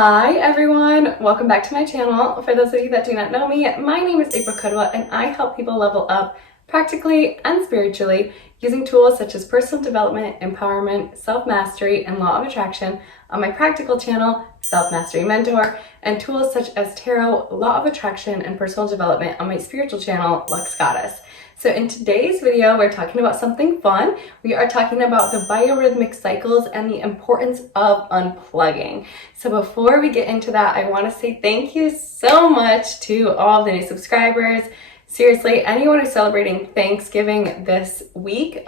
Hi everyone, welcome back to my channel. For those of you that do not know me, my name is KUDWA and I help people level up practically and spiritually using tools such as personal development, empowerment, self-mastery, and law of attraction on my practical channel, Self-Mastery Mentor, and tools such as tarot, law of attraction, and personal development on my spiritual channel, Lux Goddess. So in today's video, we're talking about something fun. We are talking about the biorhythmic cycles and the importance of unplugging. So before we get into that, I want to say thank you so much to all the new subscribers. Seriously, anyone who's celebrating Thanksgiving this week,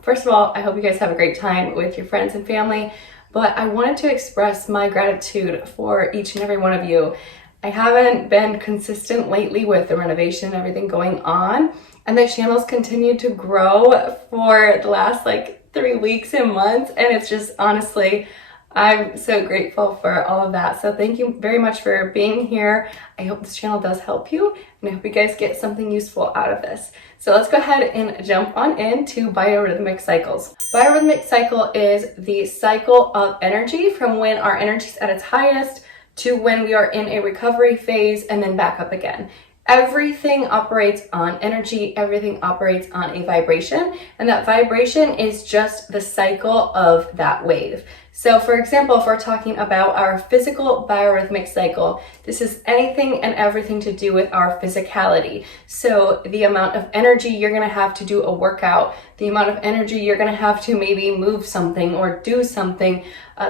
first of all, I hope you guys have a great time with your friends and family, but I wanted to express my gratitude for each and every one of you. I haven't been consistent lately with the renovation and everything going on, and the channel's continued to grow for the last 3 weeks and months, and it's just honestly, I'm so grateful for all of that. So thank you very much for being here. I hope this channel does help you, and I hope you guys get something useful out of this. So let's go ahead and jump on into biorhythmic cycles. Biorhythmic cycle is the cycle of energy from when our energy is at its highest to when we are in a recovery phase and then back up again. Everything operates on energy, everything operates on a vibration, and that vibration is just the cycle of that wave. So for example, if we're talking about our physical biorhythmic cycle, this is anything and everything to do with our physicality. So the amount of energy you're gonna have to do a workout, the amount of energy you're gonna have to maybe move something or do something,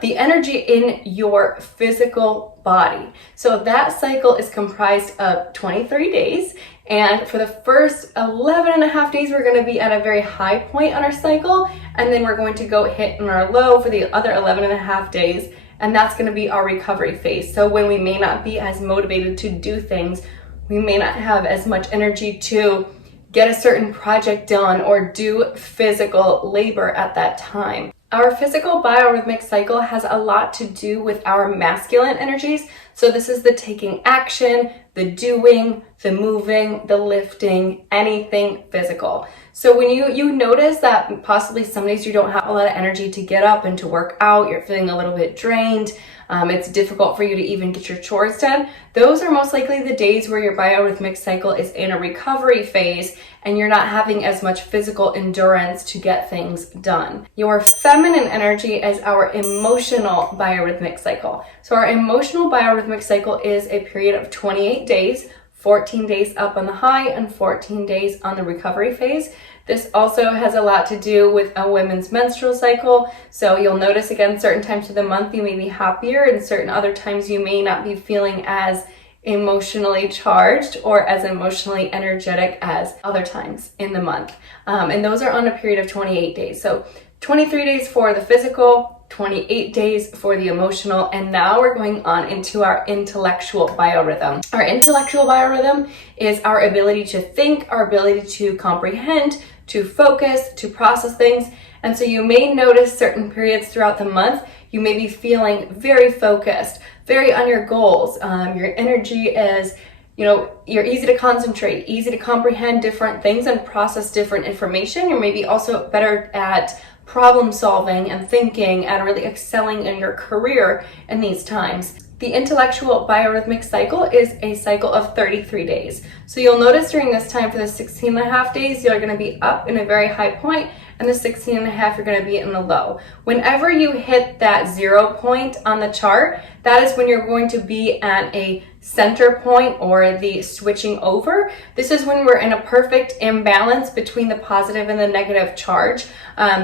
the energy in your physical body. So that cycle is comprised of 23 days. And for the first 11 and a half days, we're going to be at a very high point on our cycle. And then we're going to go hit on our low for the other 11 and a half days. And that's going to be our recovery phase. So when we may not be as motivated to do things, we may not have as much energy to get a certain project done or do physical labor at that time. Our physical biorhythmic cycle has a lot to do with our masculine energies. So this is the taking action, the doing, the moving, the lifting, anything physical. So when you notice that possibly some days you don't have a lot of energy to get up and to work out, you're feeling a little bit drained, it's difficult for you to even get your chores done, those are most likely the days where your biorhythmic cycle is in a recovery phase and you're not having as much physical endurance to get things done. Your feminine energy is our emotional biorhythmic cycle. So our emotional biorhythmic cycle is a period of 28 days, 14 days up on the high and 14 days on the recovery phase. This also has a lot to do with a women's menstrual cycle. So you'll notice again, certain times of the month you may be happier and certain other times you may not be feeling as emotionally charged or as emotionally energetic as other times in the month. And those are on a period of 28 days. So 23 days for the physical, 28 days for the emotional, and now we're going on into our intellectual biorhythm. Our intellectual biorhythm is our ability to think, our ability to comprehend, to focus, to process things. And so you may notice certain periods throughout the month, you may be feeling very focused, very on your goals. Your energy is, you're easy to concentrate, easy to comprehend different things and process different information. You're maybe also better at problem solving and thinking and really excelling in your career in these times. The intellectual biorhythmic cycle is a cycle of 33 days. So you'll notice during this time for the 16 and a half days, you're going to be up in a very high point, and the 16 and a half, you're going to be in the low. Whenever you hit that 0 point on the chart, that is when you're going to be at a center point or the switching over. This is when we're in a perfect imbalance between the positive and the negative charge,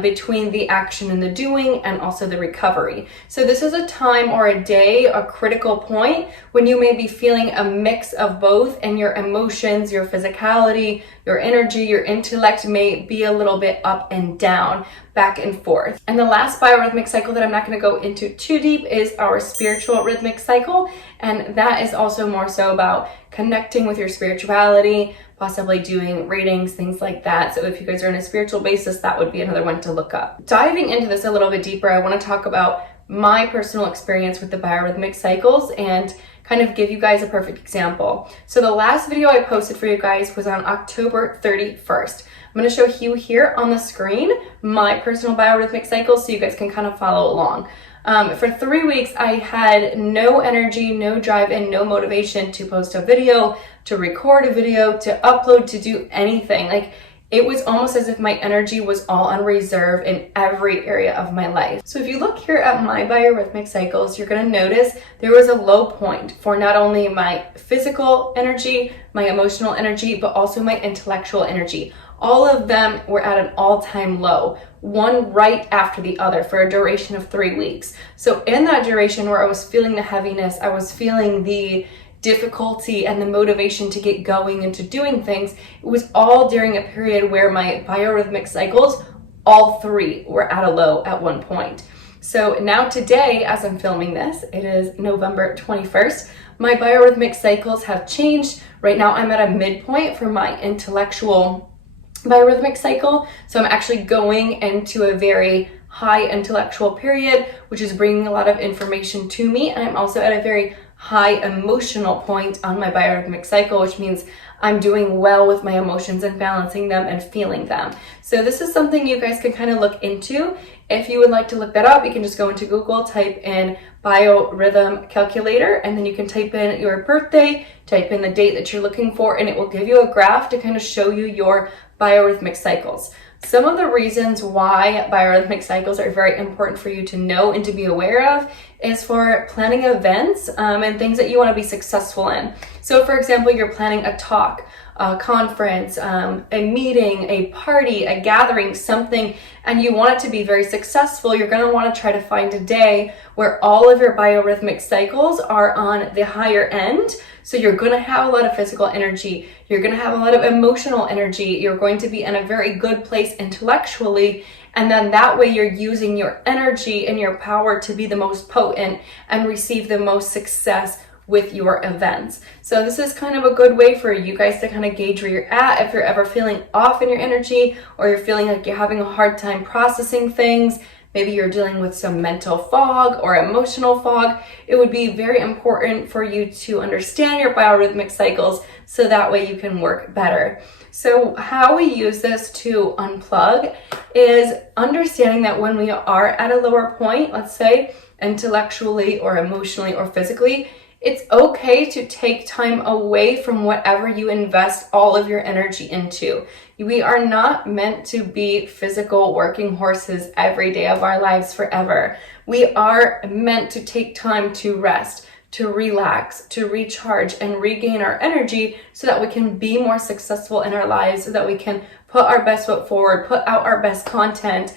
between the action and the doing, and also the recovery. So this is a time or a day, a critical point when you may be feeling a mix of both, and your emotions, your physicality, your energy, your intellect may be a little bit up and down, back and forth. And the last biorhythmic cycle that I'm not going to go into too deep is our spiritual rhythmic cycle, and that is also more so about connecting with your spirituality, possibly doing readings, things like that. So if you guys are on a spiritual basis, that would be another one to look up. Diving into this a little bit deeper, I want to talk about my personal experience with the biorhythmic cycles and kind of give you guys a perfect example. So the last video I posted for you guys was on October 31st. I'm going to show you here on the screen my personal biorhythmic cycle so you guys can kind of follow along. For 3 weeks, I had no energy, no drive, and no motivation to post a video, to record a video, to upload, to do anything. Like, it was almost as if my energy was all on reserve in every area of my life. So if you look here at my biorhythmic cycles, you're gonna notice there was a low point for not only my physical energy, my emotional energy, but also my intellectual energy. All of them were at an all-time low, one right after the other for a duration of 3 weeks. So in that duration where I was feeling the heaviness, I was feeling the difficulty and the motivation to get going into doing things, it was all during a period where my biorhythmic cycles, all three, were at a low at one point. So now today, as I'm filming this, it is November 21st, my biorhythmic cycles have changed. Right now I'm at a midpoint for my intellectual biorhythmic cycle. So I'm actually going into a very high intellectual period, which is bringing a lot of information to me. And I'm also at a very high emotional point on my biorhythmic cycle, which means I'm doing well with my emotions and balancing them and feeling them. So this is something you guys can kind of look into. If you would like to look that up, you can just go into Google, type in biorhythm calculator, and then you can type in your birthday, type in the date that you're looking for, and it will give you a graph to kind of show you your biorhythmic cycles. Some of the reasons why biorhythmic cycles are very important for you to know and to be aware of is for planning events and things that you want to be successful in. So for example, you're planning a talk, a conference, a meeting, a party, a gathering, something, and you want it to be very successful. You're going to want to try to find a day where all of your biorhythmic cycles are on the higher end. So you're going to have a lot of physical energy. You're going to have a lot of emotional energy. You're going to be in a very good place intellectually. And then that way you're using your energy and your power to be the most potent and receive the most success with your events. So this is kind of a good way for you guys to kind of gauge where you're at. If you're ever feeling off in your energy, or you're feeling like you're having a hard time processing things, maybe you're dealing with some mental fog or emotional fog, it would be very important for you to understand your biorhythmic cycles so that way you can work better. So how we use this to unplug is understanding that when we are at a lower point, let's say intellectually or emotionally or physically, it's okay to take time away from whatever you invest all of your energy into. We are not meant to be physical working horses every day of our lives forever. We are meant to take time to rest, to relax, to recharge and regain our energy so that we can be more successful in our lives, so that we can put our best foot forward, put out our best content,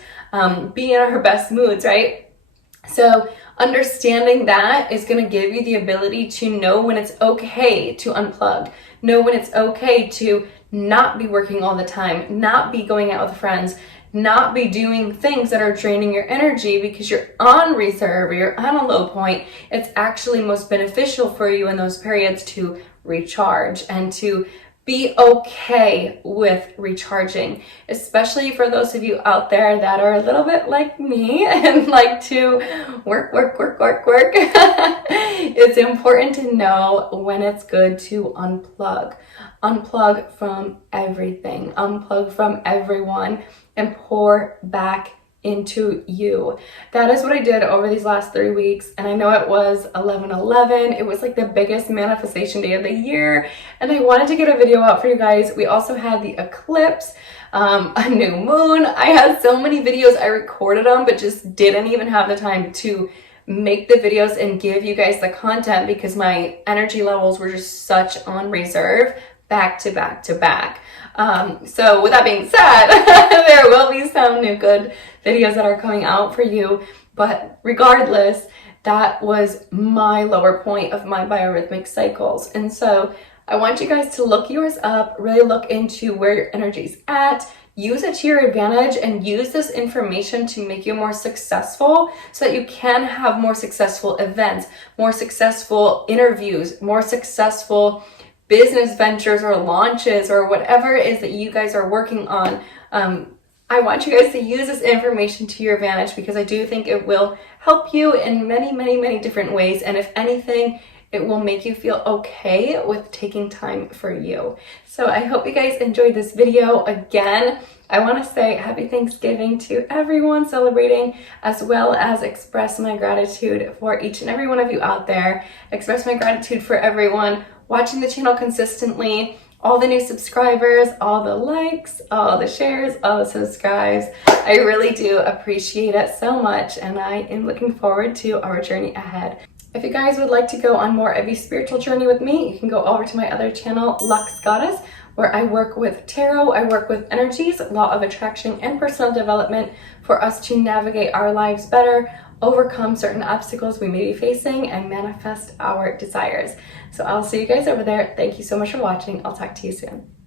be in our best moods, right? So understanding that is going to give you the ability to know when it's okay to unplug, know when it's okay to not be working all the time, not be going out with friends, not be doing things that are draining your energy because you're on reserve or you're on a low point. It's actually most beneficial for you in those periods to recharge and to be okay with recharging, especially for those of you out there that are a little bit like me and like to work. It's important to know when it's good to unplug. Unplug from everything, unplug from everyone, and pour back into you. That is what I did over these last 3 weeks, and I know it was 11/11. It was like the biggest manifestation day of the year, and I wanted to get a video out for you guys. We also had the eclipse, a new moon. I had so many videos. I recorded them but just didn't even have the time to make the videos and give you guys the content because my energy levels were just such on reserve back to back to back. So with that being said, there will be some new good videos that are coming out for you, but regardless, that was my lower point of my biorhythmic cycles. And so I want you guys to look yours up, really look into where your energy's at, use it to your advantage, and use this information to make you more successful so that you can have more successful events, more successful interviews, more successful business ventures or launches or whatever it is that you guys are working on. I want you guys to use this information to your advantage because I do think it will help you in many, many, many different ways. And if anything, it will make you feel okay with taking time for you. So I hope you guys enjoyed this video. Again, I want to say happy Thanksgiving to everyone celebrating, as well as express my gratitude for each and every one of you out there. Express my gratitude for everyone watching the channel consistently, all the new subscribers, all the likes, all the shares, all the subscribes. I really do appreciate it so much, and I am looking forward to our journey ahead. If you guys would like to go on more of a spiritual journey with me, you can go over to my other channel, Lux Goddess, where I work with tarot, I work with energies, law of attraction, and personal development for us to navigate our lives better, overcome certain obstacles we may be facing, and manifest our desires. So I'll see you guys over there. Thank you so much for watching. I'll talk to you soon.